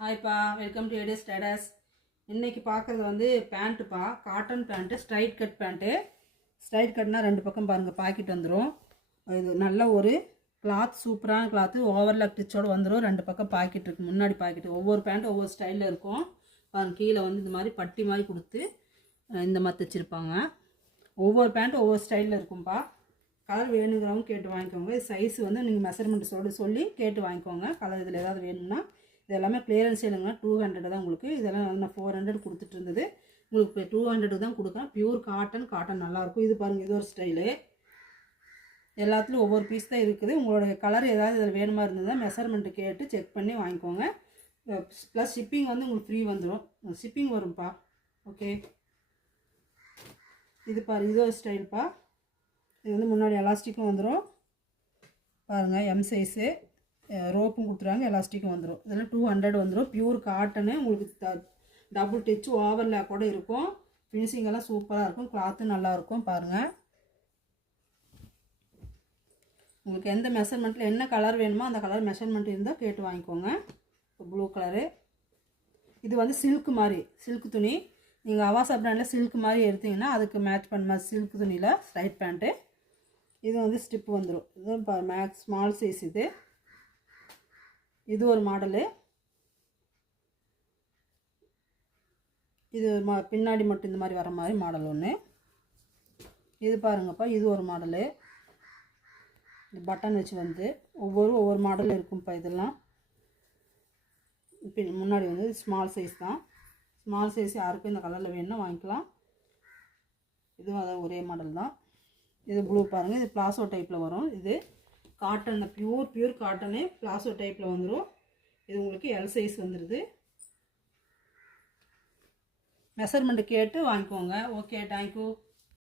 ஹாய்ப்பா, welcome to ADS status. இன்றைக்கி பார்க்குறது வந்து பேண்ட்டுப்பா, cotton pant, straight cut pant. Straight கட்னால் ரெண்டு பக்கம் பாருங்கள் பாக்கெட் வந்துடும். இது நல்ல ஒரு கிளாத், சூப்பரான கிளாத்து, ஓவர்லாக் ஸ்டிச்சோடு வந்துடும். ரெண்டு பக்கம் பாக்கெட் இருக்குது, முன்னாடி பாக்கெட். ஒவ்வொரு பேண்ட்டு ஒவ்வொரு ஸ்டைலில் இருக்கும். பாருங்கள், கீழே வந்து இந்த மாதிரி பட்டி மாதிரி கொடுத்து இந்த மாதிரி தைச்சிருப்பாங்க. ஒவ்வொரு பேண்ட்டும் ஒவ்வொரு ஸ்டைலில் இருக்கும்ப்பா. கலர் வேணுங்கிறவங்க கேட்டு வாங்கிக்கோங்க. சைஸ் வந்து நீங்கள் மெஷர்மெண்ட் சொல்லி கேட்டு வாங்கிக்கோங்க. கலர் இதில் ஏதாவது வேணும்னா. இது எல்லாமே கிளியரன்ஸ் சேலுங்க. 200 தான் உங்களுக்கு. இதெல்லாம் வந்து நான் 400 கொடுத்துட்டு இருந்தது. உங்களுக்கு இப்போ 200 தான் கொடுக்குறேன். பியூர் காட்டன் நல்லாயிருக்கும். இது பாருங்கள், இது ஒரு ஸ்டைலு. எல்லாத்துலேயும் ஒவ்வொரு பீஸ் தான் இருக்குது. உங்களோட கலர் ஏதாவது இதில் வேணுமா இருந்ததுன்னா மெஷர்மெண்ட்டு கேட்டு செக் பண்ணி வாங்கிக்கோங்க. ப்ளஸ் ஷிப்பிங் வந்து உங்களுக்கு ஃப்ரீ வந்துடும். ஷிப்பிங் வரும்ப்பா. ஓகே, இது பாரு, இது ஒரு ஸ்டைல்ப்பா. இது வந்து முன்னாடி எலாஸ்டிக்கும் வந்துடும். பாருங்கள், எம் சைஸு, ரோப்பும் கொடுத்துருவாங்க, எலாஸ்டிக்கும் வந்துடும். இதெல்லாம் 200 வந்துடும். Pure cotton. உங்களுக்கு டபுள் டிச்சு ஓவர்லாக் கூட இருக்கும். ஃபினிஷிங் எல்லாம் சூப்பராக இருக்கும். கிளாத்தும் நல்லாயிருக்கும். பாருங்கள், உங்களுக்கு எந்த மெஷர்மெண்ட்டில் என்ன கலர் வேணுமோ அந்த கலர் மெஷர்மெண்ட் இருந்தால் கேட்டு வாங்கிக்கோங்க. Blue colour. இது வந்து சில்க் மாதிரி, சில்க் துணி. நீங்கள் அவாசா பிராண்டில் சில்க் மாதிரி எடுத்திங்கன்னா அதுக்கு மேட்ச் பண்ண மாதிரி சில்க் துணியில் ஸ்ட்ரைட் பேண்ட்டு. இது வந்து ஸ்டிப்பு வந்துடும். இது மேக்ஸ் ஸ்மால் சைஸ். இது ஒரு மாடலு. இது பின்னாடி மட்டும் இந்த மாதிரி வர மாதிரி மாடல் ஒன்று. இது பாருங்கப்பா, இது ஒரு மாடலு. இது பட்டன் வச்சு வந்து ஒவ்வொரு மாடல் இருக்கும்ப்பா. இதெல்லாம் முன்னாடி வந்து ஸ்மால் சைஸ் தான். ஸ்மால் சைஸ் யாருக்கும் இந்த கலரில் வேணும்னா வாங்கிக்கலாம். இதுவும் அதான் ஒரே மாடல் தான். இது ப்ளூ பாருங்கள். இது பிளாசோ டைப்பில் வரும். இது காட்டன், பியூர் காட்டனு, பிளாசோ டைப்பில் வந்துடும். இது உங்களுக்கு எல் சைஸ் வந்துடுது. மெஷர்மெண்ட்டு கேட்டு வாங்கிக்கோங்க. Okay, thank you.